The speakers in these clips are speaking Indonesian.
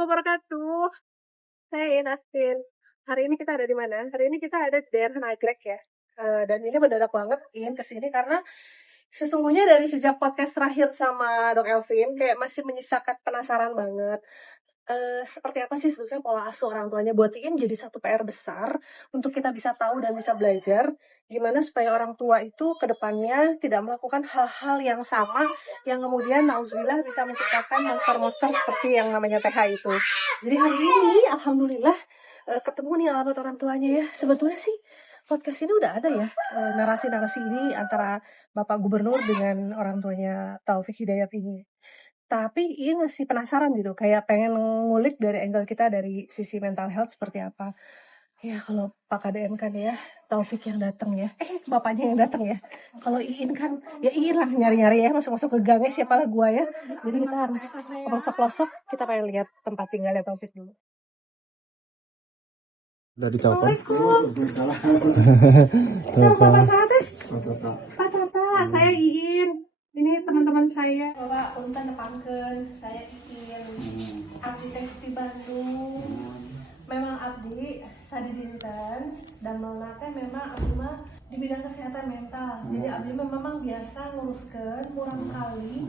wabarakatuh. Saya Nastin. Hari ini kita ada di mana? Hari ini kita ada di daerah Nagrek ya. Dan ini mendadak banget ingin kesini karena sesungguhnya dari sejak podcast terakhir sama Dok Elvin kayak masih menyisakan penasaran banget. Seperti apa sih sebetulnya pola asuh orang tuanya buat Iin jadi satu PR besar untuk kita bisa tahu dan bisa belajar gimana supaya orang tua itu ke depannya tidak melakukan hal-hal yang sama yang kemudian nauzubillah bisa menciptakan monster-monster seperti yang namanya TH itu. Jadi hari ini alhamdulillah ketemu nih alamat orang tuanya ya. Sebetulnya sih podcast ini udah ada ya, narasi-narasi ini antara Bapak Gubernur dengan orang tuanya Taufik Hidayat ini. Tapi Iin masih penasaran gitu, kayak pengen ngulik dari angle kita dari sisi mental health seperti apa. Ya kalau Pak KDM kan ya, Taufik yang datang ya. Bapaknya yang datang ya. Kalau Iin kan, ya Iin lah nyari-nyari ya, masuk-masuk ke gangnya siapalah gua ya. Jadi kita harus pelosok-pelosok, kita pengen lihat tempat tinggalnya Taufik dulu. Dari telepon. Bapak Pak Tata, saya Iin. Ini teman-teman saya. Bapak punten depankeun, saya Iin. Abdi teh di Bandung. Memang abdi sadidinten dan melna teh memang abdi mah di bidang kesehatan mental. Jadi abdi memang biasa nguruskeun kurang kali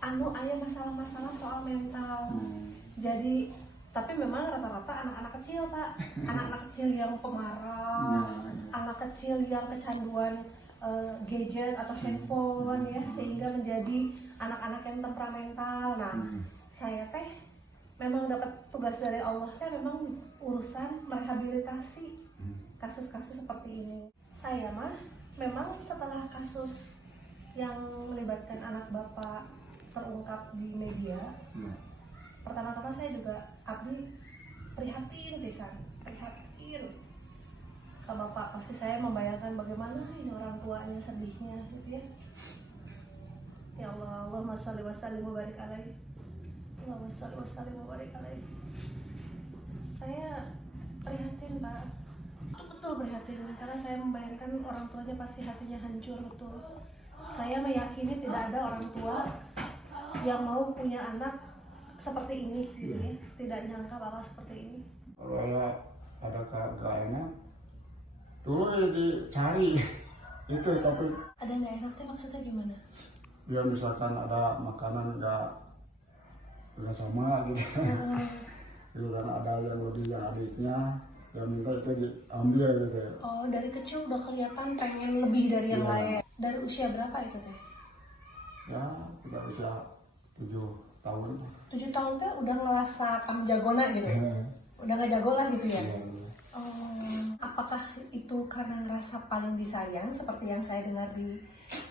anu aya masalah-masalah soal mental. Jadi tapi memang rata-rata anak-anak kecil Pak, anak-anak kecil yang pemarah, anak kecil yang kecanduan gadget atau handphone ya, sehingga menjadi anak-anak yang temperamental. Nah, saya teh memang dapat tugas dari Allah teh memang urusan merehabilitasi kasus-kasus seperti ini. Saya mah memang setelah kasus yang melibatkan anak bapak terungkap di media, pertama-tama saya juga abdi prihatin pisan, prihatin ke bapak. Pasti saya membayangkan bagaimana ini orang tuanya sedihnya gitu ya. Ya Allah, Allahumma sholli wa sallim wa barik alaihi. Allahumma sholli wa sallim wa barik alaihi. Saya prihatin Pak, betul prihatin karena saya membayangkan orang tuanya pasti hatinya hancur betul. Saya meyakini tidak ada orang tua yang mau punya anak seperti ini gitu ya. Tidak nyangka bapak seperti ini. Kalau ada gak enak dulu ya dicari itu, tapi Ada nggak enaknya maksudnya gimana? ya misalkan ada makanan nggak sama gitu itu kan ada yang lebih yang adiknya yang minta itu diambil gitu. Oh, dari kecil udah kelihatan pengen lebih dari yang lain. Dari usia berapa itu teh? Ya udah usia 7 tahun. 7 tahun teh udah ngerasa kamu jagona gitu ya? Udah nggak jago lah gitu ya? Oh, apakah itu karena ngerasa paling disayang seperti yang saya dengar di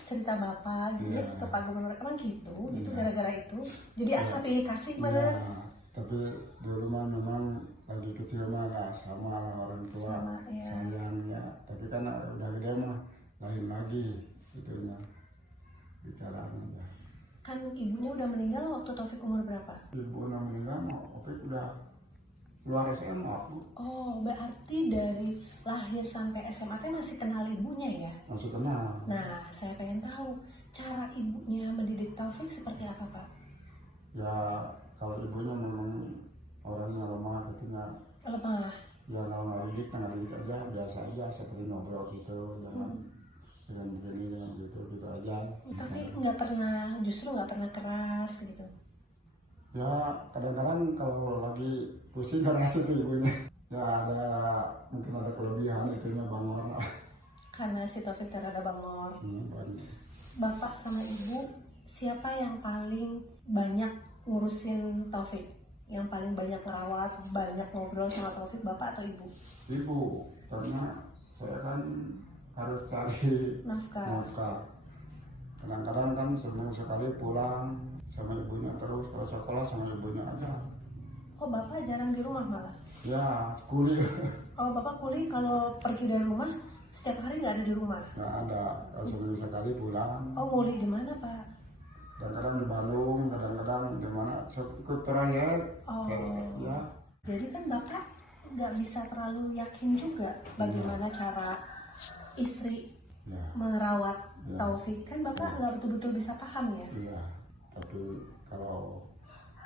cerita bapak gitu ya ke Pak Gubernur, emang gitu? Itu gara-gara itu? Jadi asal pilih kasih mana? Tapi di rumah memang lagi kecil mah gak sama orang tua Sama, ya. sayangnya. Tapi kan udah gede mah lain lagi itunya bicaranya ya. Kan ibunya udah meninggal waktu Taufik umur berapa? Ibu meninggal mah Opik udah keluar SMA aku. Oh, berarti dari lahir sampai SMA teh masih kenal ibunya ya? Masih kenal. Nah, saya pengen tahu cara ibunya mendidik Taufik seperti apa Pak? Ya kalau ibunya memang orangnya lemah ketika Lemah. ya kalau ngedidik aja biasa aja seperti ngobrol gitu, dengan begini dengan gitu aja. Tapi nggak pernah, justru nggak pernah keras gitu. Ya kadang-kadang kalau lagi pusing keras itu ibunya. Ya mungkin ada kelebihan itunya bangor. Karena si Taufik terhadap bangor. Bapak sama ibu siapa yang paling banyak ngurusin Taufik? Yang paling banyak merawat, banyak ngobrol sama Taufik, bapak atau ibu? Ibu, karena saya kan harus cari Nafkah. Kadang-kadang kan seminggu sekali pulang sama ibunya terus, kalau sekolah sama ibunya aja. Oh, bapak jarang di rumah malah? Ya, kuliah. Oh, bapak kuliah kalau pergi dari rumah setiap hari nggak ada di rumah? Nggak ada, kalau seminggu sekali pulang. Oh, kuliah di mana Pak? Kadang-kadang di Bandung, kadang-kadang di mana, ikut proyek. Oh, ya. Jadi kan bapak nggak bisa terlalu yakin juga bagaimana cara istri merawat Taufik. Kan bapak nggak betul-betul bisa paham ya? Iya, tapi kalau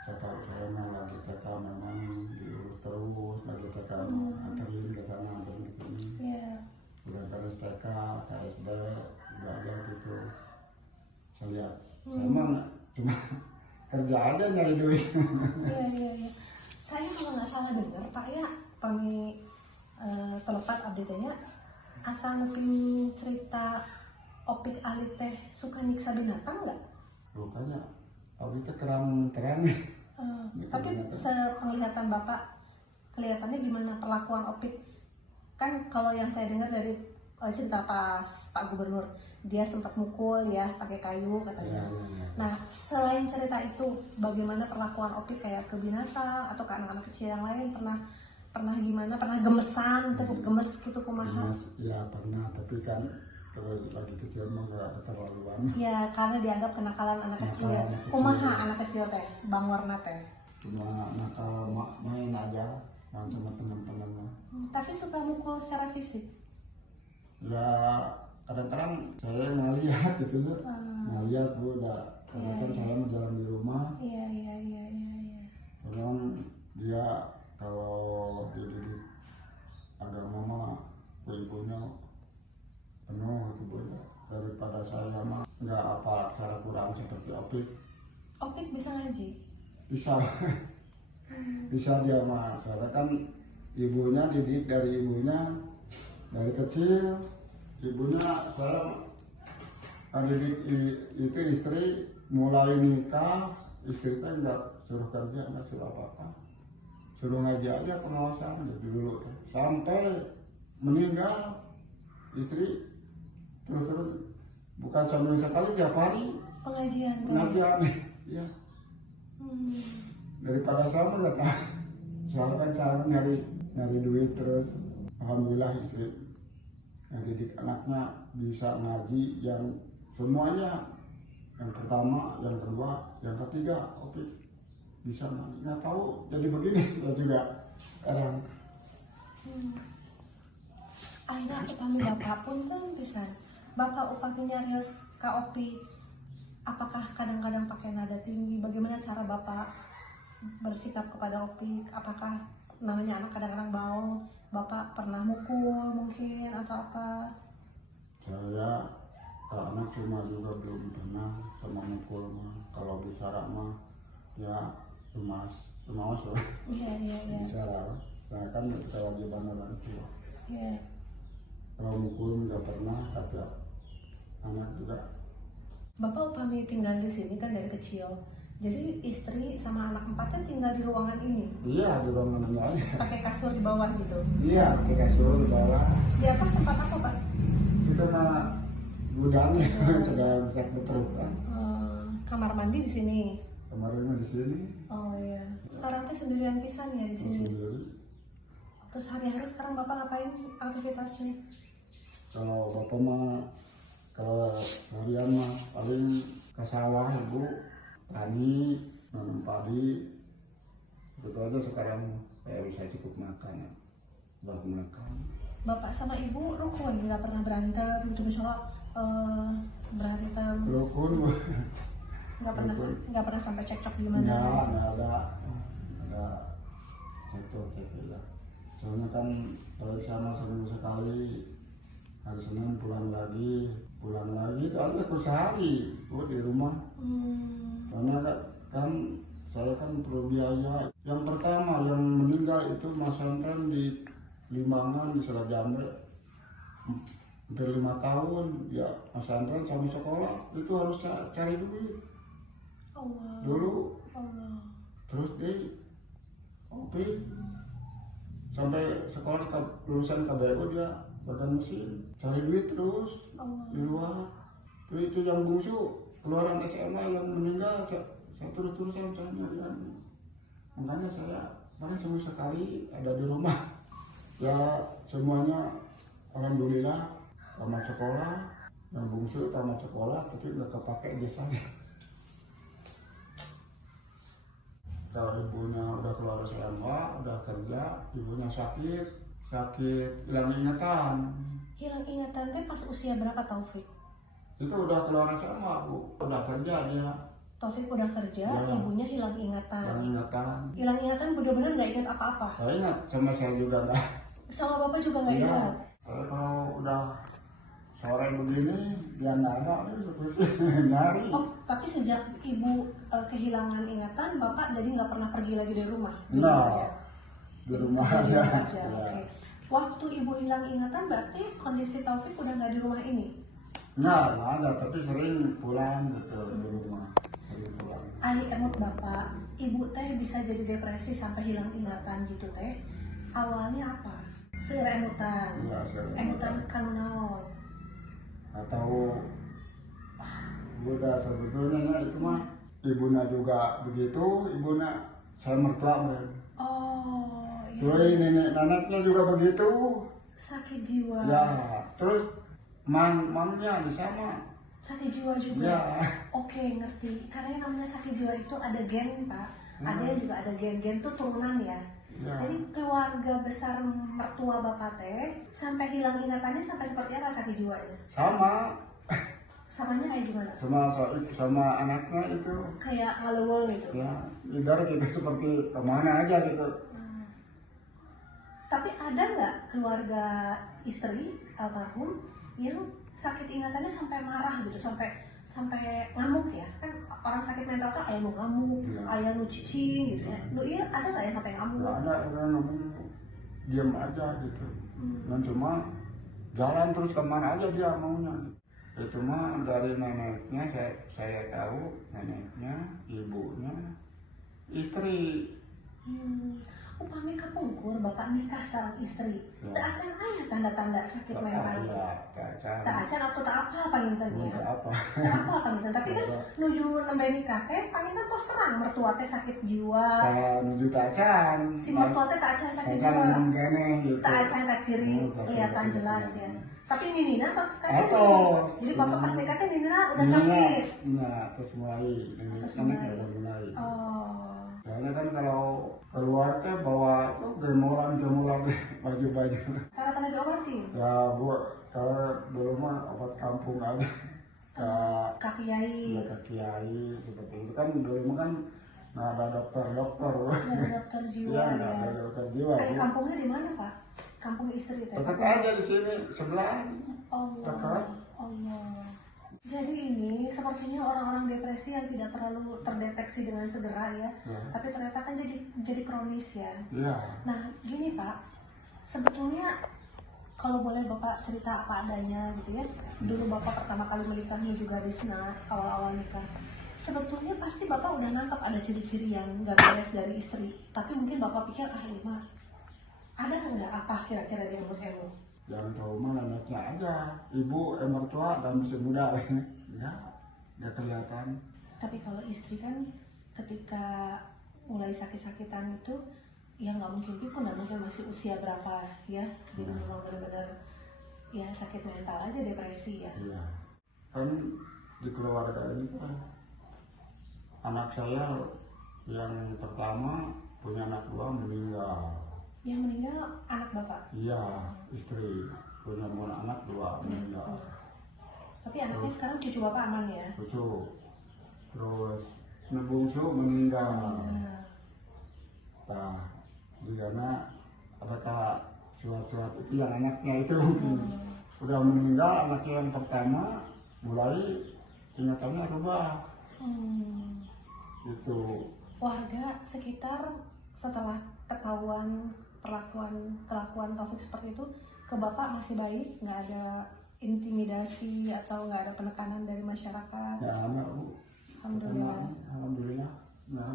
saya tahu saya memang lagi TK memang diurus terus, lagi TK anterin ke sana anterin ke sini. Udah beres TK, KSD, udah ada gitu. Saya lihat, saya emang cuma kerja aja nyari duit. Iya. Saya kalau nggak salah dengar Pak ya, kami telepat update-nya asal nguping cerita Opik Ali teh suka nyiksa binatang nggak? Rupanya Opik teh terang. Tapi sepenglihatan Bapak, kelihatannya gimana perlakuan Opik? Kan kalau yang saya dengar dari cerita pas Pak Gubernur, dia sempat mukul ya pakai kayu katanya. Ya. Nah, selain cerita itu, bagaimana perlakuan Opik kayak ke binatang atau ke anak-anak kecil yang lain? Pernah gimana? Pernah gemesan, gemes gitu kumaha? Ya pernah, tapi kan kalau lagi kecil mah gak keterlaluan. Ya, karena dianggap kenakalan anak kecil. Anak kecil. Kumaha anak kecil teh, Bang Warna teh. Cuma nakal main aja, main sama teman-temannya. Tapi suka mukul secara fisik. Ya kadang-kadang saya ngeliat gitu ya, ngeliat Bu udah kadang-kadang saya mau jalan di rumah. Iya. Kadang dia kalau dididik agama mah ibunya penuh gitu Bu ya. Daripada saya mah nggak apa aksara Quran seperti Opik. Opik bisa ngaji? Bisa dia mah, soalnya kan ibunya didik dari ibunya dari kecil. Ibunya saya didik itu istri mulai nikah, istri teh nggak suruh kerja, nggak suruh apa-apa, suruh ngaji aja pengawasan gitu dulu sampai meninggal. Istri terus bukan seminggu sekali, tiap hari Pengajian. ya. Daripada saya nggak tahu, soalnya kan saya nyari duit terus. Alhamdulillah istri yang didik anaknya bisa ngaji yang semuanya, yang pertama, yang kedua, yang ketiga, oke bisa ngaji. Nggak tahu jadi begini saya juga kadang. Akhirnya upami Bapak pun kan bisa. Bapak upami nyarios ka Opik, apakah kadang-kadang pakai nada tinggi? Bagaimana cara Bapak bersikap kepada Opik? Apakah namanya anak kadang-kadang baung, Bapak pernah mukul mungkin atau apa? Saya ke anak cuma juga belum pernah sama mukul mah. Kalau bicara mah ya lemas lah. Iya. Bicara, saya kan kewajiban orang tua. Iya. Kalau mukul nggak pernah, kata anak juga. Bapak upami tinggal di sini kan dari kecil. Jadi istri sama anak empatnya tinggal di ruangan ini. Iya, di ruangan ini aja. Pakai kasur di bawah gitu. Iya, pakai kasur di bawah. Di atas tempat apa, Pak? Itu mah gudangnya sudah bisa betruk kan. Kamar mandi di sini. Kemarin mah di sini. Oh iya. Sekarang teh sendirian pisan ya di sini. Sendiri. Terus hari-hari sekarang Bapak ngapain aktivitasnya? Kalau bapak mah kalau seharian mah paling ke sawah Ibu, tani, nanam padi, itu aja sekarang saya bisa cukup makan ya, buat makan. Bapak sama Ibu rukun, nggak pernah berantem gitu misalnya berantem? Rukun Bu. Nggak pernah sampai cekcok gimana? Nggak ada cekcok lah. Soalnya kan kalau sama seminggu sekali, hari Senin pulang lagi itu aja aku sehari di rumah. Karena kan saya kan perlu biaya. Yang pertama yang meninggal itu Mas Santren di Limbangan di Selajambe, hampir 5 tahun ya. Mas Santren sampai sekolah itu harus cari duit dulu. Terus deh sampai sekolah lulusan KBU dia badan mesin, cari duit terus di luar. Itu yang bungsu keluaran SMA yang meninggal, saya terus-terusan saya nyari. Makanya saya paling seminggu sekali ada di rumah. Ya semuanya alhamdulillah tamat sekolah, yang bungsu tamat sekolah tapi nggak kepake jasanya. Kalau ibunya udah keluar SMA, udah kerja, ibunya sakit hilang ingatan. Hilang ingatan teh pas usia berapa Taufik? Itu udah keluar SMA Bu, udah kerja dia. Taufik udah kerja, Ya. ibunya hilang ingatan. Hilang Hilang ingatan ingatan. benar-benar nggak ingat apa-apa. Saya ingat, sama saya juga enggak. Sama bapak juga nggak Iya. ingat. Saya kalau udah sore begini, dia nggak ada, terus nyari. Oh, tapi sejak ibu kehilangan ingatan, bapak jadi nggak pernah pergi lagi dari rumah? Di Nggak. rumah aja? Di rumah Di aja. rumah aja, Ya. oke. Waktu ibu hilang ingatan, berarti kondisi Taufik udah nggak di rumah ini? Nggak ada, tapi sering pulang gitu di rumah. Sering pulang. Ali emot bapak, ibu teh bisa jadi depresi sampai hilang ingatan gitu teh. Awalnya apa? Seremutan. Iya, sering. Emutan kanu naon? Atau udah sebetulnya itu mah ibunya juga begitu, ibunya saya mertua ber. Oh, iya. Terus neneknya juga begitu. Sakit jiwa. Ya, terus mamnya di sana. Sakit jiwa juga. Ya. Oke, ngerti. Karena yang namanya sakit jiwa itu ada gen, Pak. Ada yang juga ada gen tuh turunan ya. Ya. Jadi keluarga besar mertua bapak teh sampai hilang ingatannya sampai seperti apa sakit jiwanya? Sama Samanya kayak gimana? sama anaknya itu. Kayak ngeleweng gitu. Ya, ibarat kita seperti kemana aja gitu. Tapi ada nggak keluarga istri almarhum yang sakit ingatannya sampai marah gitu, sampai ngamuk ya? Kan orang sakit mental kan ayah nu ngamuk, Iya. ayah nu cicing gitu ya. Lu iya ada nggak yang sampai ngamuk? Nggak ada orang ngomong diam aja gitu. Dan cuma jalan terus kemana aja dia maunya. Itu mah dari neneknya saya tahu, neneknya, ibunya, istri. Upami kapungkur bapak nikah sareng istri. Ya. Tak acan aya tanda-tanda sakit mental. Ya, tak Tak acan atau tak apa panginten ya. apa. Tak apa panginten. Tapi kan nuju nembe nikah teh panginten tos terang mertua teh sakit jiwa. Tak menuju tacan. Si mertua teh tak acan sakit Tacan jiwa. ngomong kene gitu. Tak acan tak ciri Tak kelihatan ciri. jelas ya. Tapi Ninina pas kasih Atos. jadi bapak pas nikah teh Ninina udah Iya, sakit. nah, terus mulai. Terus Nenek mulai. udah mulai. Oh. Soalnya kan kalau keluar teh bawa tuh gemoran baju-baju. Karena pernah diobatin. Ya bu, kalau dulu mah obat kampung aja. Kaki kiai. Ke kiai seperti itu kan dulu mah kan nggak ada dokter. Nggak ada dokter jiwa Iya, ya. nggak ada dokter jiwa. Kayak Bu. kampungnya di mana Pak? Kampung istri teh. Dekat aja di sini sebelah. Allah. Dekat. Allah. Jadi ini sepertinya orang-orang depresi yang tidak terlalu terdeteksi dengan segera ya. Ya. Tapi ternyata kan jadi kronis ya. Iya. Nah gini Pak, sebetulnya kalau boleh Bapak cerita apa adanya gitu ya. Dulu Bapak pertama kali menikahnya juga di sana, awal-awal nikah. Sebetulnya pasti Bapak udah nangkap ada ciri-ciri yang nggak beres dari istri. Tapi mungkin Bapak pikir ini mah ada nggak apa kira-kira di emut-emut? Jangan tahu mah neneknya aja. Ibu mertua dan masih muda. Ya, nggak kelihatan. Tapi kalau istri kan ketika mulai sakit-sakitan itu ya nggak mungkin pun mungkin masih usia berapa ya. Jadi memang benar-benar ya sakit mental aja, depresi ya. Iya. Kan di keluarga ini kan anak saya yang pertama punya anak dua meninggal. Yang meninggal anak Bapak? Iya, istri punya anak dua meninggal. Tapi anaknya sekarang cucu Bapak aman ya? Cucu. Terus bungsu meninggal. Nah, jika adakah surat-surat itu yang anaknya itu udah meninggal, anaknya yang pertama mulai ingatannya rubah. Itu Warga sekitar setelah ketahuan kelakuan Taufik seperti itu ke Bapak masih baik, nggak ada intimidasi atau nggak ada penekanan dari masyarakat? ya anak Bu. Alhamdulillah. Alhamdulillah. Nah,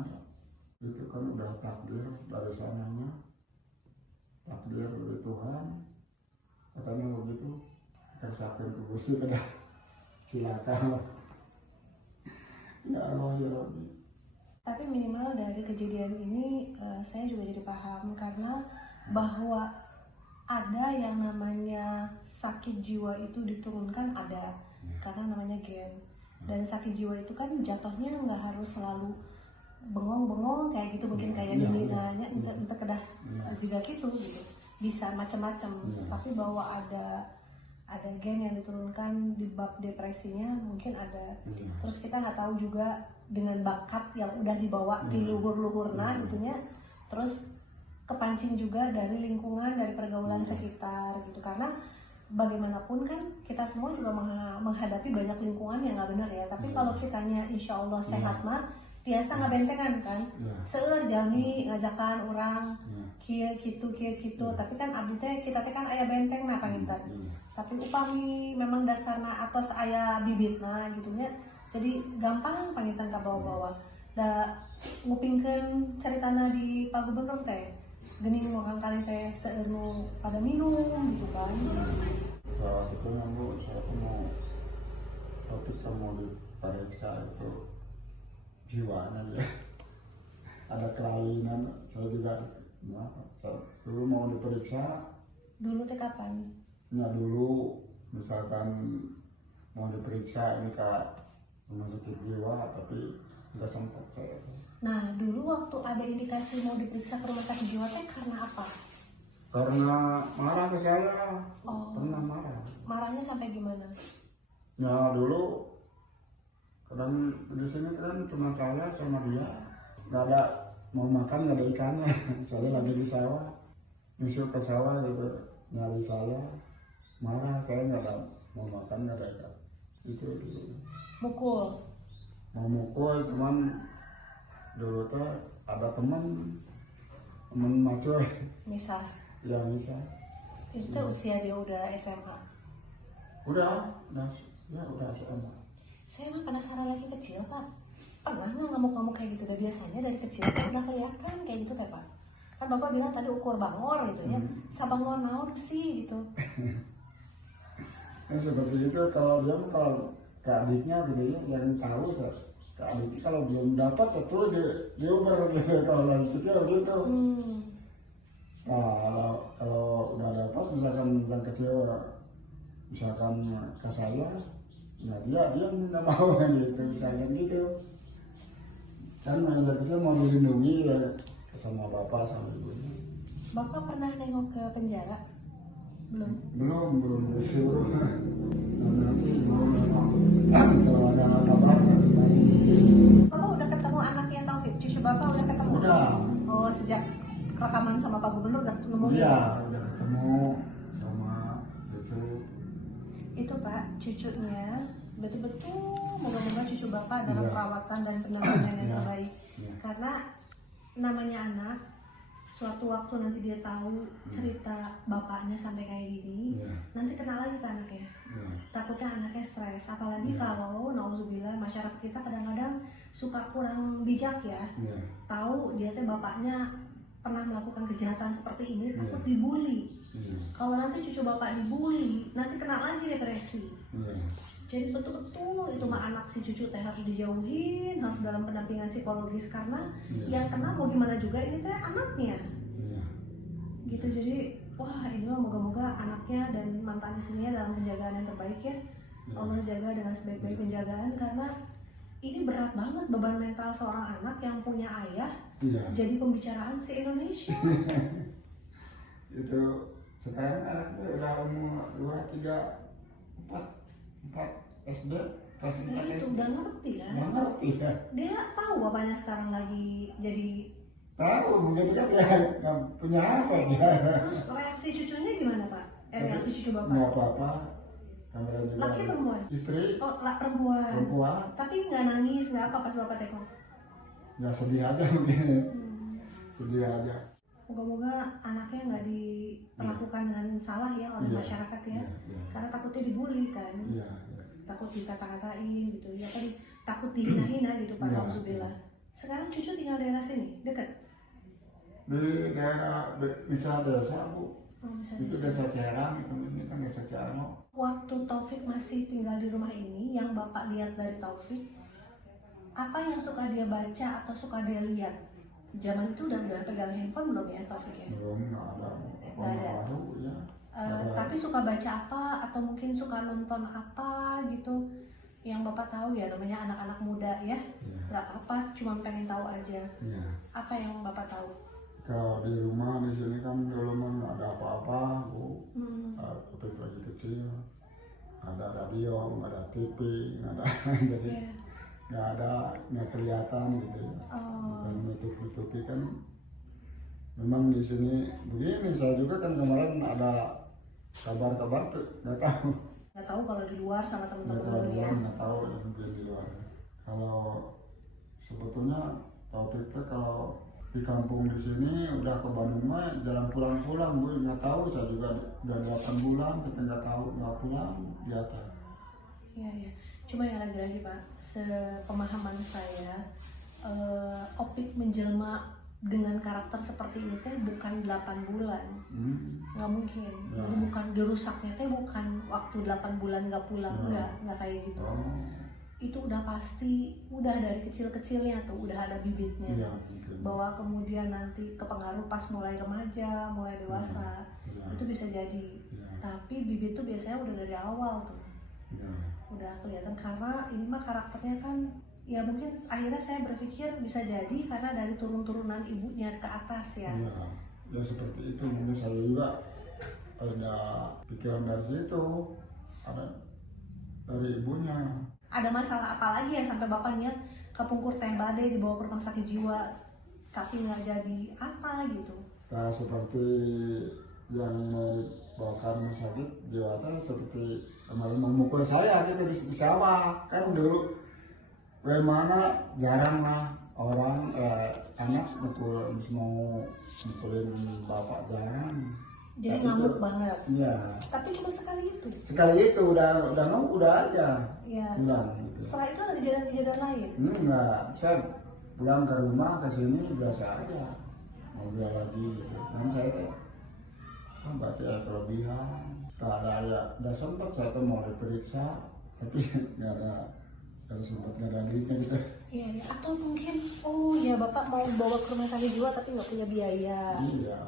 itu kan udah takdir dari sananya, takdir dari Tuhan. Katanya begitu, tersakin ke Gusti kada silakan. Ya Allah ya Rabbi. Tapi minimal dari kejadian ini saya juga jadi paham karena bahwa ada yang namanya sakit jiwa itu diturunkan ada karena namanya gen. Dan sakit jiwa itu kan jatuhnya nggak harus selalu bengong-bengong kayak gitu, mungkin kayak Ninina entah kedah juga gitu bisa macam-macam. Tapi bahwa ada gen yang diturunkan di bab depresinya mungkin ada. Terus kita nggak tahu juga dengan bakat yang udah dibawa di luhur-luhurna gitunya, terus kepancing juga dari lingkungan, dari pergaulan sekitar gitu. Karena bagaimanapun kan kita semua juga menghadapi banyak lingkungan yang nggak benar ya. Tapi kalau kitanya insya Allah sehat mah biasa nggak bentengan kan, seueur jalmi ngajakan orang kia gitu. Tapi kan abdi teh kita teh kan aya benteng nah panginten. Tapi upami memang dasarna atos aya bibitna gitunya, jadi gampang panginten ka bawa-bawa. Da ngupingkeun caritana di Pak Gubernur teh geuning mogang kali teh seueur nu pada minum gitu kan. Saat itu nunggu saya mau topik mau diperiksa itu jiwanya dia ada kelainan. Saya juga saya dulu mau diperiksa. Dulu teh kapan? Ya dulu misalkan mau diperiksa ini ke rumah sakit jiwa tapi nggak sempat saya. Nah dulu waktu ada indikasi mau diperiksa ke rumah sakit jiwa teh karena apa? Karena marah ke saya. Pernah marah. Marahnya sampai gimana? Ya dulu kadang di sini kan cuma saya sama dia, nggak ada mau makan, nggak ada ikannya. Saya lagi di sawah, nyusul ke sawah gitu, nyari saya, marah saya nggak ada mau makan, nggak ada ikan. Itu dulu. Mukul? Mau mukul, cuman dulu tuh ada teman macul. Misah? Ya bisa. Itu tuh usia dia udah SMA? Udah SMA. Saya emang penasaran lagi kecil Pak, pernah nggak ngamuk-ngamuk kayak gitu? Biasanya dari kecil kan udah kelihatan kayak gitu teh Pak. Kan Bapak bilang tadi ukur bangor gitu ya, sabangor naon sih gitu. Nah, seperti itu kalau dia ke adiknya gitu ya, yang tahu ke adiknya kalau belum dapat itu dia gitu kalau lagi kecil gitu. Nah kalau udah dapat misalkan yang kecil misalkan ke saya, nah dia nggak mau gitu misalnya gitu. Kan yang kecil mau dilindungi ya sama bapak sama ibunya. Bapak pernah nengok ke penjara? Belum disuruh. Nanti kalau ada kabar. Bapak udah ketemu anaknya Taufik, cucu Bapak udah ketemu? Udah. Oh sejak rekaman sama Pak Gubernur udah ketemu? Iya udah ketemu sama cucu. Itu Pak, cucunya betul-betul moga-moga cucu Bapak dalam perawatan dan pendampingan yang terbaik. Karena namanya anak, suatu waktu nanti dia tahu cerita bapaknya sampai kayak gini, nanti kena lagi ke anaknya. Takutnya anaknya stres, apalagi kalau nauzubillah masyarakat kita kadang-kadang suka kurang bijak ya. Tahu dia teh bapaknya pernah melakukan kejahatan seperti ini, takut dibully. Kalau nanti cucu bapak dibully, nanti kena lagi depresi. Jadi betul-betul itu mah anak si cucu teh harus dijauhin, harus dalam pendampingan psikologis karena yang kena mau gimana juga ini teh anaknya. Gitu, jadi wah ini mah moga-moga anaknya dan mantan istrinya dalam penjagaan yang terbaik ya. Allah jaga dengan sebaik-baik penjagaan karena ini berat banget beban mental seorang anak yang punya ayah jadi pembicaraan se-Indonesia. Itu sekarang anaknya udah umur 2, 3, 4 SD, kelas 4 Nah, itu SD. udah ngerti kan? Udah ngerti ya. Dia tahu bapaknya sekarang lagi jadi. Tahu mungkin kan ya nggak punya apa ya. Terus reaksi cucunya gimana Pak? Reaksi cucu bapak? Nggak apa-apa. Kamera juga. Laki perempuan? Istri. Oh lah perempuan. Perempuan. Tapi nggak nangis nggak apa pas bapak tengok? Nggak sedih aja mungkin. Sedih aja. Moga-moga anaknya nggak diperlakukan dengan salah ya oleh masyarakat ya. Karena takutnya dibully kan. Takut dikata-katain gitu ya, tadi takut dihina-hina gitu Pak. Alhamdulillah. Sekarang cucu tinggal daerah sini dekat? Di daerah bisa desa Bu. Oh, itu desa Cerang, ini kan desa Cerang. Waktu Taufik masih tinggal di rumah ini, yang Bapak lihat dari Taufik, apa yang suka dia baca atau suka dia lihat? Zaman itu udah pegang handphone belum ya Taufik ya? Belum, nggak ada. Nggak ada. Baru, ya. Tapi suka baca apa atau mungkin suka nonton apa gitu? Yang Bapak tahu ya namanya anak-anak muda ya, nggak apa, cuma pengen tahu aja. Apa yang Bapak tahu? Kalau di rumah di sini kan dulu mah nggak ada apa-apa Bu. Tapi lagi kecil ada radio, nggak ada TV, nggak ada jadi Iya. nggak kelihatan gitu ya. Oh. Bukan nutup-nutupi kan. Memang di sini begini, saya juga kan kemarin ada kabar-kabar tuh nggak tahu. Nggak tahu kalau di luar sama Nggak teman-teman tahu ya. nggak tahu yang di luar. Kalau sebetulnya Taufik tuh kalau di kampung di sini udah ke Bandung mah jalan pulang-pulang, Bu. Nggak tahu, saya juga udah 8 bulan kita nggak tahu nggak pulang di atas. Iya, iya. Cuma ya lagi-lagi Pak, sepemahaman saya, Opik menjelma dengan karakter seperti ini teh bukan 8 bulan. Nggak mungkin. Ya. Jadi bukan dirusaknya teh bukan waktu 8 bulan nggak pulang, nggak kayak gitu. Itu udah pasti, udah dari kecil-kecilnya tuh udah ada bibitnya. Iya, Bahwa kemudian nanti kepengaruh pas mulai remaja, mulai dewasa, itu bisa jadi. Tapi bibit tuh biasanya udah dari awal tuh. Udah kelihatan karena ini mah karakternya kan ya mungkin akhirnya saya berpikir bisa jadi karena dari turun-turunan ibunya ke atas ya. Ya seperti itu, mungkin saya juga ada pikiran dari situ, ada dari ibunya. Ada masalah apa lagi yang sampai Bapak niat Kapungkur Teh Bade dibawa ke rumah sakit jiwa tapi nggak jadi apa gitu? Nah seperti yang mau bawa ke rumah sakit jiwa itu seperti kemarin memukul saya gitu di sawah kan dulu. Bagaimana jarang lah orang anak mau mukulin bapak, jarang. Jadi Tapi ngamuk itu, banget. Iya. Tapi cuma sekali itu. Sekali itu udah aja. Iya. Pulang gitu. Setelah itu ada kejadian-kejadian lain. Enggak, saya pulang ke rumah ke sini biasa aja. Mau dia lagi gitu. Dan saya tuh berarti ada kelebihan. Tak ada ya, udah sempat saya tuh mau diperiksa, tapi nggak ada. Kalau sempat nggak ada duitnya gitu. Iya, ya. Atau mungkin, oh ya Bapak mau bawa ke rumah sakit jiwa tapi nggak punya biaya. Iya.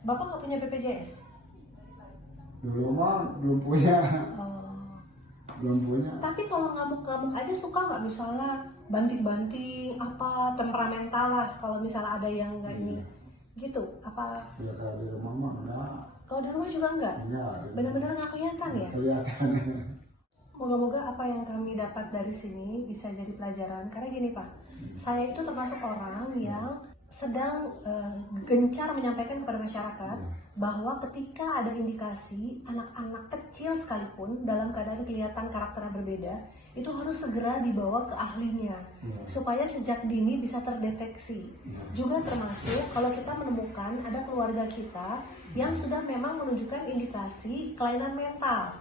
Bapak nggak punya BPJS? Dulu mah belum punya. Oh. Belum punya. Tapi kalau ngamuk-ngamuk aja suka nggak misalnya banting-banting apa temperamental lah kalau misalnya ada yang nggak ini gitu apa? Ya kalau di rumah mah enggak. Kalau di rumah juga enggak? Enggak. Benar-benar nggak kelihatan ya? Kelihatan. Moga-moga apa yang kami dapat dari sini bisa jadi pelajaran. Karena gini Pak, saya itu termasuk orang yang sedang gencar menyampaikan kepada masyarakat bahwa ketika ada indikasi anak-anak kecil sekalipun dalam keadaan kelihatan karakternya berbeda, itu harus segera dibawa ke ahlinya supaya sejak dini bisa terdeteksi. Juga termasuk kalau kita menemukan ada keluarga kita yang sudah memang menunjukkan indikasi kelainan mental.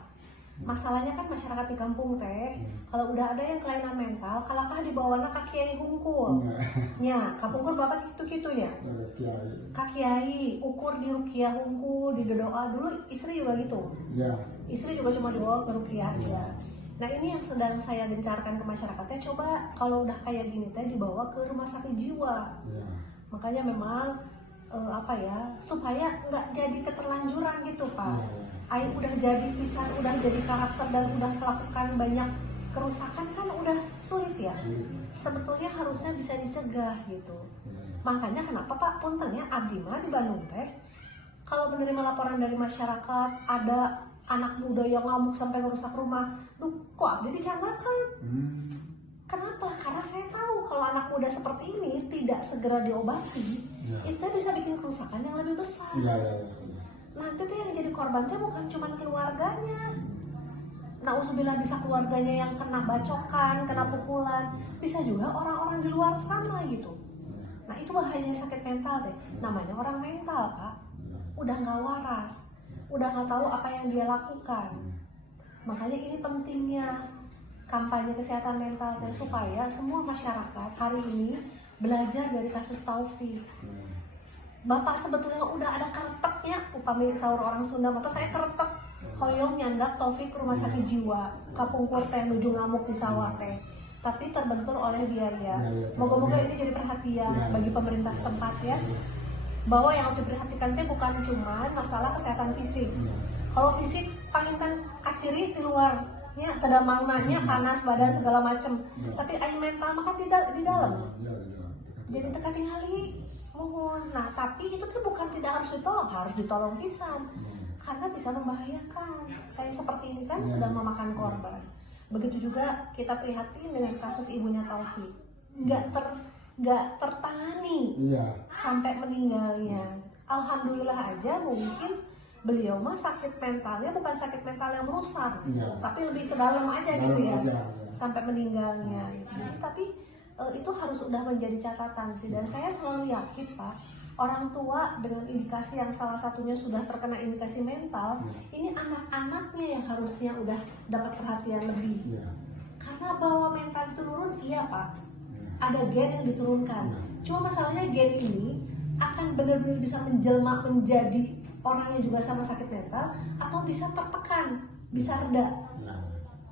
Masalahnya kan masyarakat di kampung teh, kalau udah ada yang kelainan mental, kalakah dibawana ka kiai hungkul. Nya, kapungkur Bapak gitu-gitu ya. Ka kiai, ukur di rukiah hungkul, di doa dulu istri juga gitu. Ya. Istri juga cuma dibawa ke rukiah aja. Nah ini yang sedang saya gencarkan ke masyarakatnya, coba kalau udah kayak gini teh dibawa ke rumah sakit jiwa. Makanya memang supaya nggak jadi keterlanjuran gitu Pak. Air udah jadi pisan, udah jadi karakter dan udah melakukan banyak kerusakan kan udah sulit ya. Sebetulnya harusnya bisa dicegah gitu. Makanya kenapa Pak puntennya abdi mah di Bandung teh kalau menerima laporan dari masyarakat ada anak muda yang ngamuk sampai merusak rumah, duh kok abdi dicandakan. Kenapa? Karena saya tahu kalau anak muda seperti ini tidak segera diobati, itu bisa bikin kerusakan yang lebih besar. Nanti tuh yang jadi korban tuh bukan cuma keluarganya. Nauzubillah bisa keluarganya yang kena bacokan, kena pukulan, bisa juga orang-orang di luar sana gitu. Nah itu bahayanya sakit mental deh. Namanya orang mental Pak, udah nggak waras, udah nggak tahu apa yang dia lakukan. Makanya ini pentingnya kampanye kesehatan mental teh supaya semua masyarakat hari ini belajar dari kasus Taufik. Bapak sebetulnya udah ada kereteknya, upami sahur orang Sunda, atau saya keretek hoyong nyandak Taufik ke rumah sakit jiwa, kapungkur teh nuju ngamuk di sawah teh, tapi terbentur oleh biaya. Moga-moga ini jadi perhatian bagi pemerintah setempat ya, bahwa yang harus diperhatikan teh bukan cuma masalah kesehatan fisik. Kalau fisik paling kan kaciri di luar, ya kedamangnanya panas badan segala macem, tapi air mental makan di dalam. Jadi teka tingali. Nah, tapi itu kan bukan tidak harus ditolong pisan. karena bisa membahayakan. Kayak seperti ini kan sudah memakan korban. Begitu juga kita prihatin dengan kasus ibunya Taufik, nggak tertangani sampai meninggalnya. Alhamdulillah aja mungkin beliau mah sakit mentalnya bukan sakit mental yang merusak, tapi lebih ke dalam aja gitu ya, sampai meninggalnya. Jadi tapi itu harus udah menjadi catatan sih, dan saya selalu yakin Pak, orang tua dengan indikasi yang salah satunya sudah terkena indikasi mental, ini anak-anaknya yang harusnya udah dapat perhatian lebih. Karena bahwa mental itu turun, iya Pak, ada gen yang diturunkan. Cuma masalahnya gen ini akan benar-benar bisa menjelma menjadi orang yang juga sama sakit mental, atau bisa tertekan, bisa reda.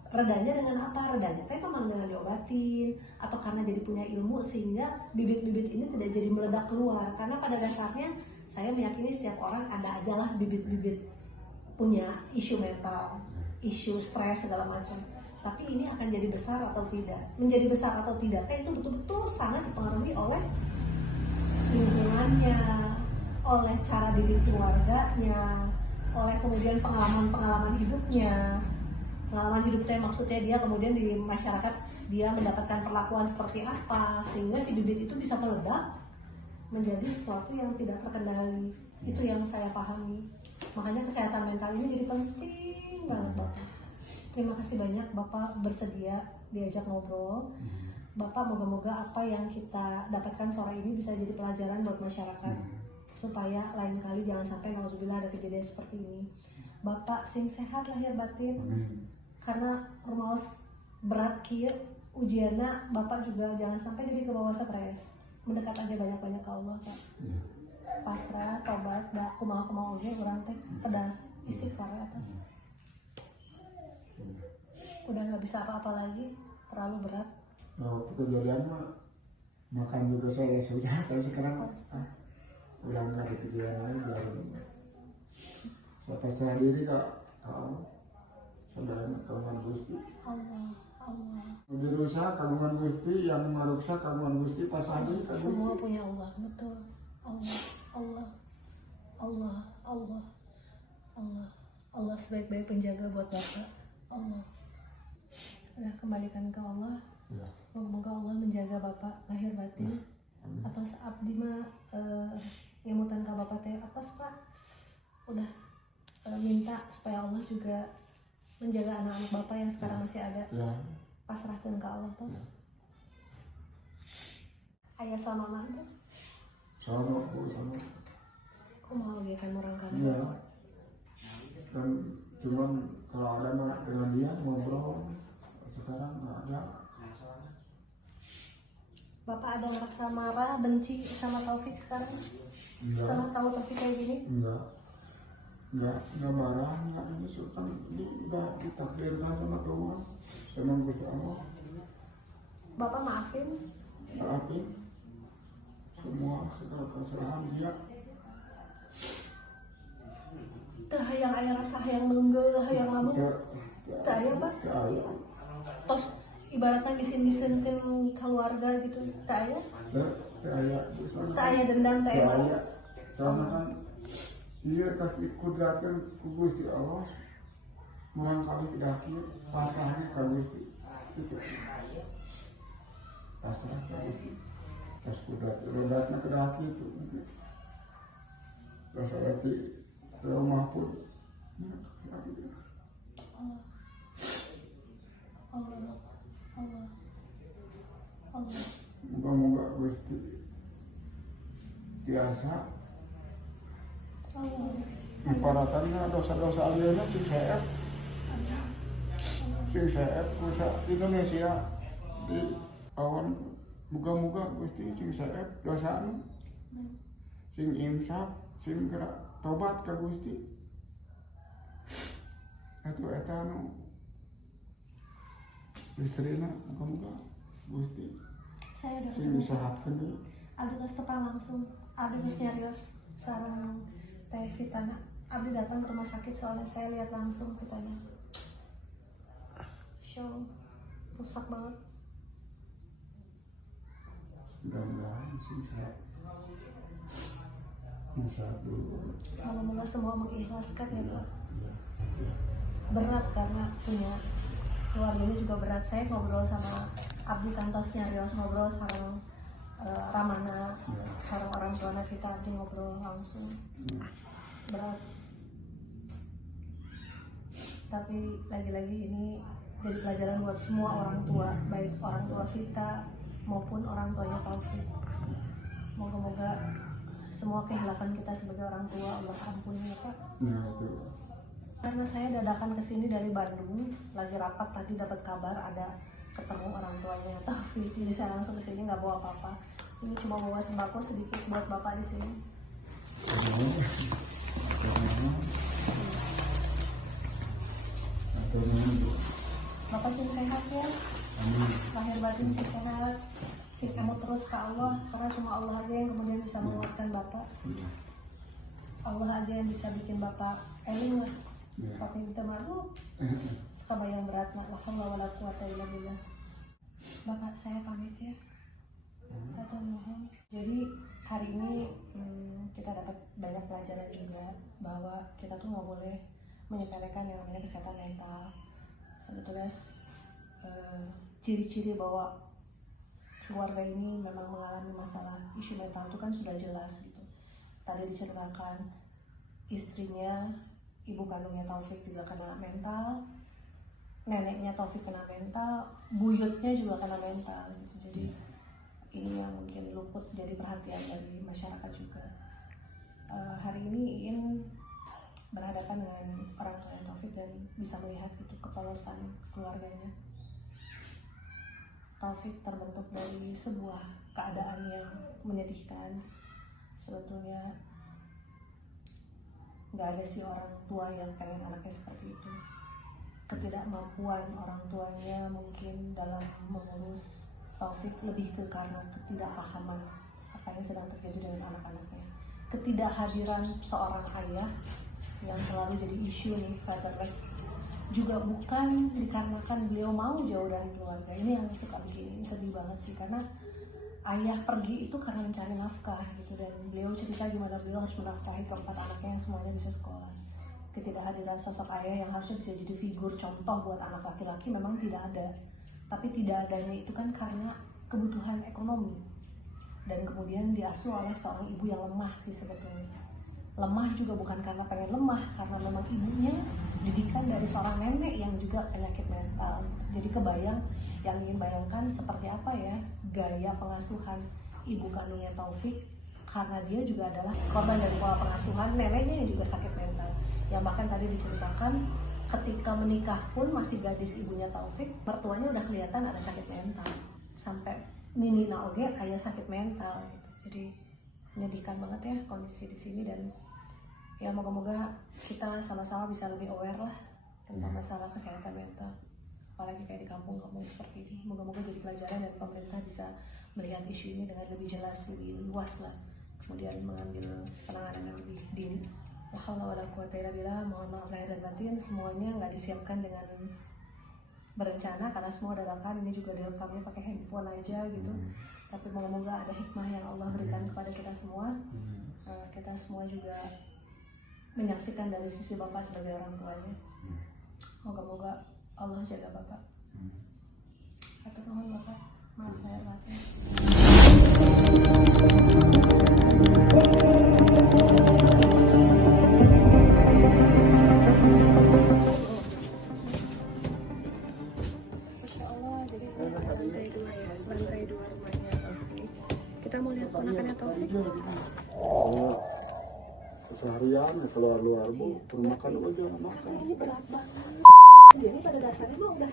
Redanya dengan apa? Redanya tapi memang dengan diobatin, atau karena jadi punya ilmu sehingga bibit-bibit ini tidak jadi meledak keluar. Karena pada dasarnya saya meyakini setiap orang ada ajalah bibit-bibit punya isu mental, isu stres segala macam. Tapi ini akan jadi besar atau tidak, menjadi besar atau tidak, itu betul-betul sangat dipengaruhi oleh lingkungannya, oleh cara didik keluarganya, oleh kemudian pengalaman-pengalaman hidupnya. Pengalaman hidupnya maksudnya dia kemudian di masyarakat dia mendapatkan perlakuan seperti apa, sehingga si bibit itu bisa meledak menjadi sesuatu yang tidak terkendali. Itu yang saya pahami. Makanya kesehatan mental ini jadi penting banget Bapak. Terima kasih banyak Bapak bersedia diajak ngobrol. Bapak moga-moga apa yang kita dapatkan sore ini bisa jadi pelajaran buat masyarakat, supaya lain kali jangan sampai nauzubillah ada kejadian seperti ini. Bapak sing sehat lahir batin. Karena rumaos berat kieu ujianna, Bapak juga jangan sampai jadi ke bawah stres. Mendekat aja banyak-banyak ke Allah Pak. Pasrah, tobat, da kumaha-kumaha oge urang teh kedah istighfar atas. Udah nggak bisa apa-apa lagi, terlalu berat. Waktu kejadian mah makan juga saya susah, tapi sekarang udah nggak dipikiran lagi baru. Saya pasrah diri kak, saudaranya kagungan Gusti. Allah. Lebih rusak kagungan Gusti, yang meruksak kagungan Gusti, pasrah diri kan. Semua punya Allah, betul. Allah sebaik-baik penjaga buat Bapak. Allah. Udah kembalikan ke Allah. Moga-moga Allah menjaga Bapak lahir batin. Atas abdi mah ngemutan ka Bapak teh atas Pak. Udah minta supaya Allah juga menjaga anak-anak Bapak yang sekarang masih ada. Pasrahkan ke Allah tos. Ayah sama tuh. Sama. Aku mau kan orang kamu. Iya. Kan cuman kalau ada mah dengan dia ngobrol. Sekarang nggak ada. Bapak ada ngerasa marah, benci sama Taufik sekarang? Setelah tahu Taufik kayak gini? Enggak marah, enggak ini kan udah ditakdirkan sama Tuhan, emang Gusti Allah. Bapak maafin semua segala kesalahan dia. Teu hayang aya rasa hayang meunggeuh, hayang lamun. Teu aya Pak. Teu aya. Tos ibaratnya disin-disinkeun keluarga gitu, teu aya. Teu aya. Teu aya dendam, teu aya. Soalnya kan iya pas dikudratkan ku Gusti Allah, mangkali daki pasrahnya ka Gusti. Itu pasrah ka Gusti. Pas kudratna ke daki itu pas arti rumah pun Allah. Moga-moga Gusti biasa Imparatannya dosa-dosa aliyana sing seep kusa Indonesia di awan muga-muga Gusti sing seep dosaan sing insaf sing gerak tobat ka Gusti atuh eta anu istrina muga-muga Gusti sing disehatkeun deui. Abdi geus tepang langsung, abdi geus nyarios sareng Teh Vitana. Abdi datang ke rumah sakit soalnya saya lihat langsung Vitana. Show rusak banget. Mudah-mudahan sing sehat. Nasihat dulu. Moga-moga semua mengikhlaskan ya Pak. Iya, iya. Berat karena punya keluarganya juga berat. Saya ngobrol sama Abdi Kantosnya Rios, ngobrol sama Ramana, orang tua Navita, Abdi ngobrol langsung. Berat. Tapi lagi-lagi ini jadi pelajaran buat semua orang tua, baik orang tua Vita maupun orang tuanya Taufik. Moga-moga semua kehilafan kita sebagai orang tua Allah ampuni ya Pak. Nah, itu. Karena saya dadakan kesini dari Bandung, lagi rapat tadi dapat kabar ada ketemu orang tuanya Taufik, jadi saya langsung kesini nggak bawa apa-apa. Ini cuma bawa sembako sedikit buat bapak di sini. Bapak sih sehat ya, lahir batin sih sehat, sih kamu terus ke Allah, karena cuma Allah aja yang kemudian bisa menguatkan bapak. Allah aja yang bisa bikin bapak eling lah. Tapi kita malu, suka bayang berat, la haula wala quwata illa billah. Bapak saya pamit ya. Atau mohon. Jadi hari ini kita dapat banyak pelajaran juga bahwa kita tuh nggak boleh menyepelekan yang namanya kesehatan mental. Sebetulnya ciri-ciri bahwa keluarga ini memang mengalami masalah isu mental itu kan sudah jelas gitu. Tadi diceritakan istrinya, ibu kandungnya Taufik juga kena mental, neneknya Taufik kena mental, buyutnya juga kena mental gitu. Jadi ini yang mungkin luput jadi perhatian dari masyarakat juga. Hari ini Iin berhadapan dengan orang tua Taufik dan bisa melihat itu kepolosan keluarganya. Taufik terbentuk dari sebuah keadaan yang menyedihkan. Sebetulnya nggak ada sih orang tua yang pengen anaknya seperti itu. Ketidakmampuan orang tuanya mungkin dalam mengurus Taufik lebih ke karena ketidakpahaman apa yang sedang terjadi dengan anak-anaknya. Ketidakhadiran seorang ayah yang selalu jadi isu nih, fatherless, juga bukan dikarenakan beliau mau jauh dari keluarga. Ini yang suka bikin sedih banget sih, karena ayah pergi itu karena mencari nafkah gitu, dan beliau cerita gimana beliau harus menafkahi keempat anaknya yang semuanya bisa sekolah. Ketidakhadiran sosok ayah yang harusnya bisa jadi figur contoh buat anak laki-laki memang tidak ada, tapi tidak adanya itu kan karena kebutuhan ekonomi, dan kemudian diasuh oleh seorang ibu yang lemah sih sebetulnya. Lemah juga bukan karena pengen lemah, karena memang ibunya didikan dari seorang nenek yang juga penyakit mental. Jadi kebayang, yang ingin bayangkan seperti apa ya gaya pengasuhan ibu kandungnya Taufik, karena dia juga adalah korban dari pola pengasuhan neneknya yang juga sakit mental. Yang bahkan tadi diceritakan ketika menikah pun masih gadis ibunya Taufik, mertuanya udah kelihatan ada sakit mental. Sampai Nini Naoge kayak sakit mental gitu. Jadi menyedihkan banget ya kondisi di sini, dan ya moga-moga kita sama-sama bisa lebih aware lah tentang masalah kesehatan mental, apalagi kayak di kampung-kampung seperti ini. Moga-moga jadi pelajaran dan pemerintah bisa melihat isu ini dengan lebih jelas, lebih luas lah, kemudian mengambil penanganan yang lebih dini. La haula wala quwata illa billah. Mohon maaf lahir dan batin, semuanya nggak disiapkan dengan berencana karena semua dadakan. Ini juga direkamnya pakai handphone aja gitu. Tapi moga-moga ada hikmah yang Allah berikan kepada kita semua. Kita semua juga menyaksikan dari sisi Bapak sebagai orang tuanya. Moga-moga Allah jaga Bapak. Atur nuhun Bapak, maaf lahir batin. Masya Allah, jadi lantai dua rumahnya Taufik. Kita mau lihat ponakannya Taufik. Seharian keluar Bu, makan aja makan. Ini berat banget. Jadi pada dasarnya mah udah,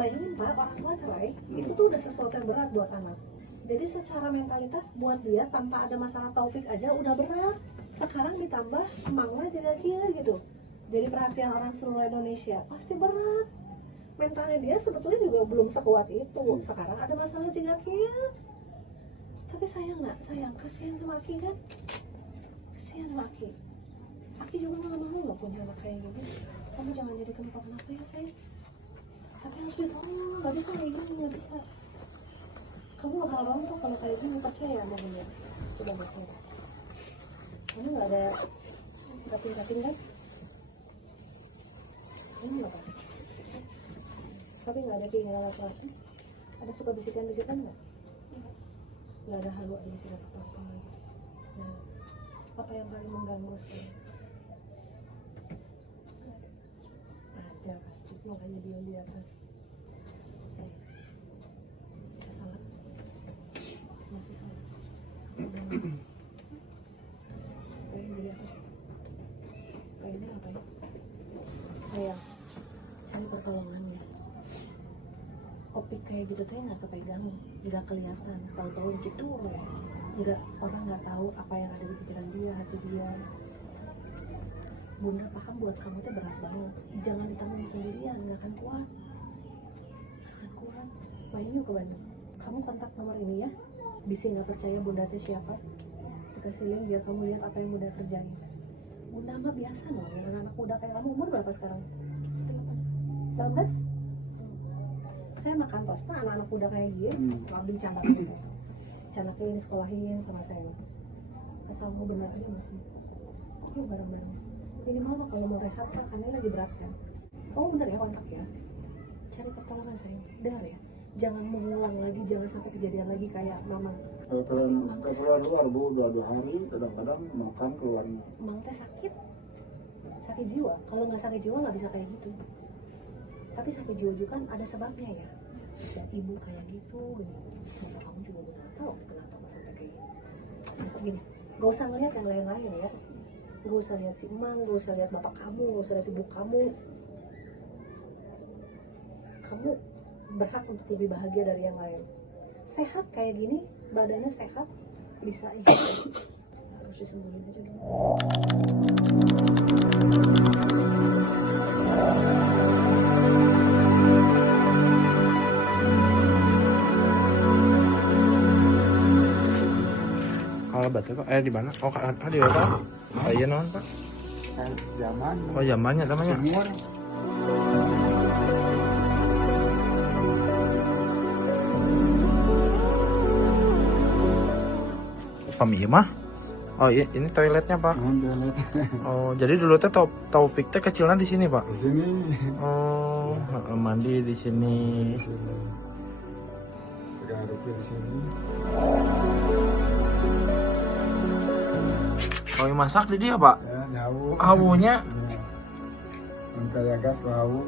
bayangin Pak, orang tua cerai itu tuh udah sesuatu yang berat buat anak. Jadi secara mentalitas buat dia tanpa ada masalah Taufik aja udah berat. Sekarang ditambah emangnya jaga dia gitu. Jadi perhatian orang seluruh Indonesia pasti berat. Mentalnya dia sebetulnya juga belum sekuat itu. Sekarang ada masalah jaga dia. Tapi sayang nggak? Sayang, kasihan sama Aki kan? Kasihan sama Aki. Aki juga nggak mau loh punya anak kayak gini. Kamu jangan jadi tempat anaknya ya sayang. Tapi harus ditolong, nggak bisa kayak gini, nggak bisa. Kamu bakal rontok kalau kayak gini, percaya sama dia. Coba baca. Ini nggak ada rapi-rapi kan? Ini apa? Tapi nggak ada keinginan apa-apa. Ada suka bisikan-bisikan nggak? Nggak ada halu ada bisikan apa-apa. Nah, apa yang paling mengganggu sekarang? Ada pasti, makanya dia di atas. Saya salah. Masih salah. Pengen di atas. Pengennya apa ya? Sayang, ini pertolongannya. Opik kayak gitu tuh nggak kepegang, nggak kelihatan. Tahu-tahu cedur, nggak, orang nggak tahu apa yang ada di pikiran dia, hati dia. Bunda paham buat kamu tuh berat banget. Jangan ditanggung sendirian, nggak akan kuat. Nggak akan kuat. Main yuk ke Bandung. Kamu kontak nomor ini ya. Bisa nggak percaya Bunda teh siapa? Dikasih link biar kamu lihat apa yang Bunda kerjain. Bunda mah biasa loh, yang anak-anak muda kayak kamu. Umur berapa sekarang? 18? Saya makan tos, nah anak-anak muda kayak dia, ngambil canak gitu. Canaknya ini sekolahin sama saya. Asal mau benar aja mesti. Yuk bareng-bareng. Ini mama kalau mau rehat kan, karena lagi berat kan. Kamu bener ya kontak ya? Cari pertolongan saya, dengar ya. Jangan mengulang lagi, jangan sampai kejadian lagi kayak mama. Kalau keluar bu, 2 hari kadang-kadang makan keluar. Emang teh sakit jiwa. Kalau nggak sakit jiwa nggak bisa kayak gitu. Tapi sakit jiwa juga kan ada sebabnya ya. Dan ibu kayak gitu, mama kamu juga nggak tahu kenapa kok sampai kayak gitu. Nah, gini, nggak usah ngeliat yang lain-lain ya. Nggak usah lihat si emang, nggak usah lihat bapak kamu, nggak usah lihat ibu kamu. Kamu berhak untuk lebih bahagia dari yang lain. Sehat kayak gini, badannya sehat, bisa harus disembuhin aja dulu. Kalau batu Pak, di mana? Oh, di apa? Oh iya non Pak. Zaman. Oh zamannya namanya. Semua. Kami mah. Oh iya, ini toiletnya Pak. Oh, jadi dulu teh Taufik teh kecilnya di sini Pak. Di sini. Oh, mandi di sini. Garuknya di sini. Oh, yang masak di dia Pak. Ya, jauh. Awunya. Minta ya gas bau.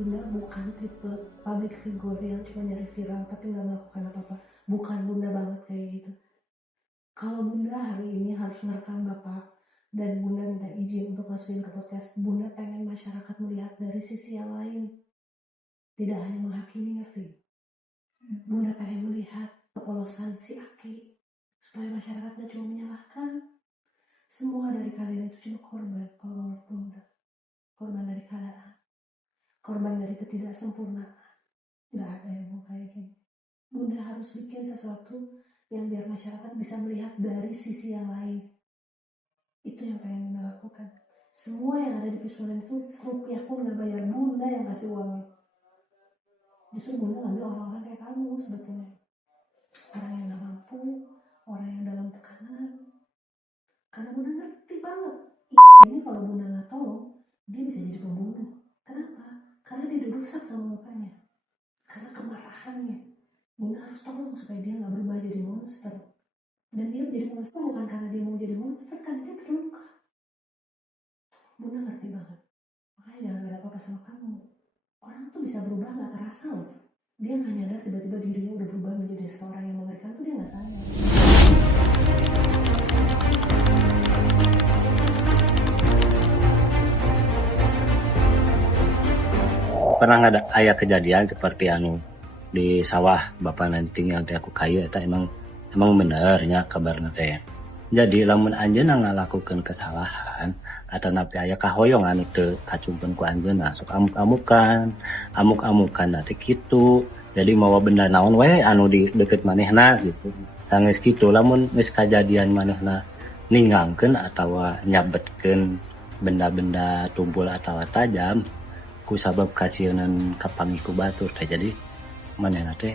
Bunda bukan tipe public figure yang cuma nyari viral tapi nggak melakukan apa-apa. Bukan Bunda banget kayak gitu. Kalau Bunda hari ini harus merekam Bapak dan Bunda minta izin untuk masukin ke podcast, Bunda pengen masyarakat melihat dari sisi yang lain. Tidak hanya menghakimi, ngerti? Bunda pengen melihat kepolosan si Aki. Supaya masyarakat gak cuma menyalahkan. Semua dari kalian itu cuma korban kalau menurut Bunda. Korban dari keadaan. Korban dari ketidaksempurnaan. Gak ada yang mau kayak gini. Bunda harus bikin sesuatu yang biar masyarakat bisa melihat dari sisi yang lain. Itu yang pengen Bunda lakukan. Semua yang ada di Pisuruan itu rupiah pun gak bayar, Bunda yang kasih uangnya. Justru Bunda ngambil orang-orang kayak kamu sebetulnya. Orang yang gak mampu, orang yang dalam tekanan. Karena Bunda ngerti banget. Ini kalau Bunda gak tolong, dia bisa jadi pembunuh. Kenapa? Karena dia udah rusak sama mukanya. Karena kemarahannya. Bunda harus tolong supaya dia gak berubah jadi monster. Dan dia menjadi monster bukan karena dia mau jadi monster, kan dia terluka. Bunda ngerti banget. Makanya jangan ada apa-apa sama kamu. Orang tuh bisa berubah gak terasa loh. Dia gak nyadar tiba-tiba dirinya udah berubah menjadi seseorang yang mengerikan tuh dia gak sadar. Pernah ada ayah kejadian seperti di sawah bapak nanti yang aku kayu itu emang benernya kabarnya teh. Jadi lamun anjeunna ngalakukeun kesalahan atau napi aya kahoyong anu teu kacungkeun ku anjeunna sok amuk-amukan nanti kitu. Jadi mawa benda naon we anu di deket manehna gitu. Sanggeus kitu lamun geus kajadian manehna ninggangkeun atawa nyabetkeun benda-benda tumpul atau tajam ku sabab kasieunan kapangiku batur teh jadi manehna teh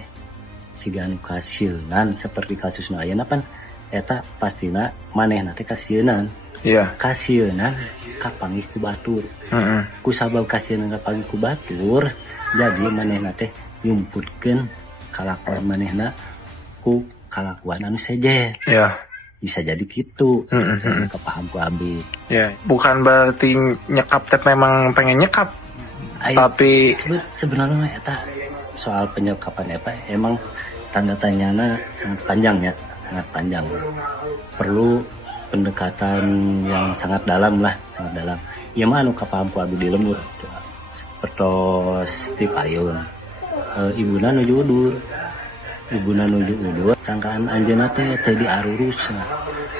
siga anu kasieunan seperti kasus nu ayeuna pan eta pastina manehna teh kasieunan Iya. kasieunan kapanggih ku batur. Ku sabab kasieunan kapanggih ku batur jadi manehna teh nyumputkeun kalakuan manehna ku kalakuan anu sejer. Iya. Bisa jadi gitu. Kepaham ku abi. Ya, bukan berarti nyekap teh memang pengen nyekap, tapi sebenarnya mah eta soal penyekapan eta emang tanda tanyana sangat panjang ya, sangat panjang. Perlu pendekatan yang sangat dalam lah, sangat dalam. Ieu mah anu kapaham ku abi di lembur. Pertos ti payun. Ibuna nuju udur. Ibuna nuju udur, sangkaan anjeunna teh teu diarurus.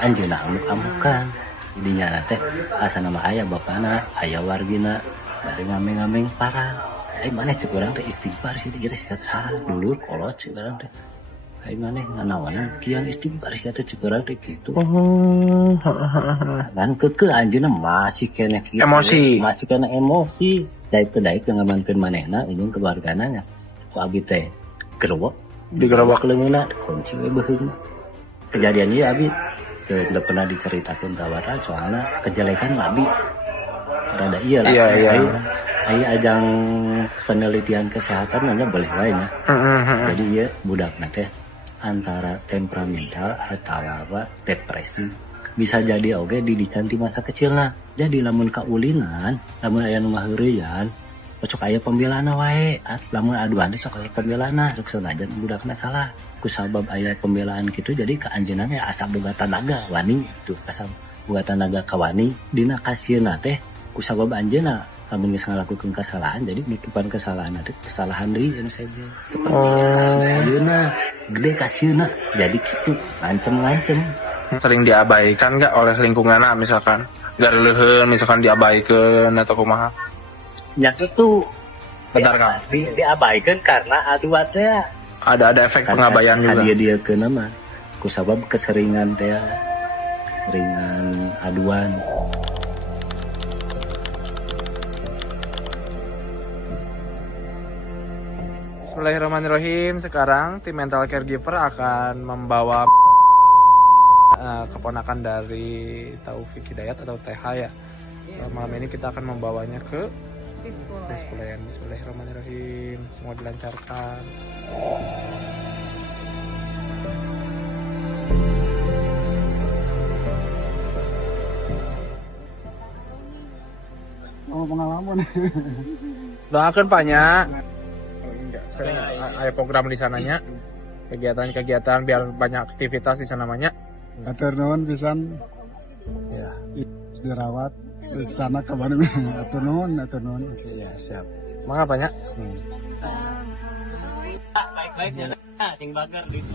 Anjeunna amuk-amukan. Dinya teh asana mah aya bapana, aya wargina, bari ngameng-ngameng parah. Ai maneh cek urang teh istighfar sih ieu teh salah dulur kolot cek urang teh. Ai maneh nganaonan kieu istighfar sih teh cek urang teh kitu. Dan keke anjeunna masih kene kitu. Emosi. Masih kena emosi. Daek ngamankeun manehna jeung keluargana nya. Ku abi teh gerewok digerobak leungeunna kunci we beuheung. Kejadian ieu abi teu pernah diceritakeun ka warga soalna kejelekan abi rada ieu lah. Iya. Aya ajang penelitian kesehatan nanya boleh wae nya. Jadi ieu budakna teh antara temperamental atau apa depresi bisa jadi oge didikan di masa kecilna. Jadi lamun kaulinan, lamun aya nu ngaheureuyan, sok aya pembelaana wae. Lamun aduan teh sok aya pembelaana, sok sanajan budakna salah. Ku sabab aya pembelaan kitu jadi ka anjeunna teh asa boga tanaga wani tuh, asa boga tanaga ka wani dina kasieuna teh ku sabab anjeunna lamun geus ngalakukeun kesalahan jadi nutupan kesalahan teh kesalahan deui anu saja. Seperti kasus ayeuna gede kasieuna jadi kitu ngancem-ngancem. sering diabaikan nggak oleh lingkunganna misalkan gareuleun misalkan diabaikan atau kumaha? Ya itu Benar kan? diabaikan karena aduan teh Ada efek pengabaian juga. Dia ke nama ku sabab keseringan teh keseringan aduan. Bismillahirrahmanirrahim. Sekarang tim mental caregiver akan membawa keponakan dari Taufik Hidayat atau TH ya. Malam ini kita akan membawanya ke Biskulen. Bismillahirrahmanirrahim. Semua dilancarkan. Oh, pengalaman. Doakan banyak. Sering ada program di sananya. Kegiatan-kegiatan biar banyak aktivitas di sana banyak. Atur nuhun pisan Ya, dirawat di sana ke Bandung. Atur nuhun. ya siap. Mangga banyak. Baik-baiknya ting bagar gitu.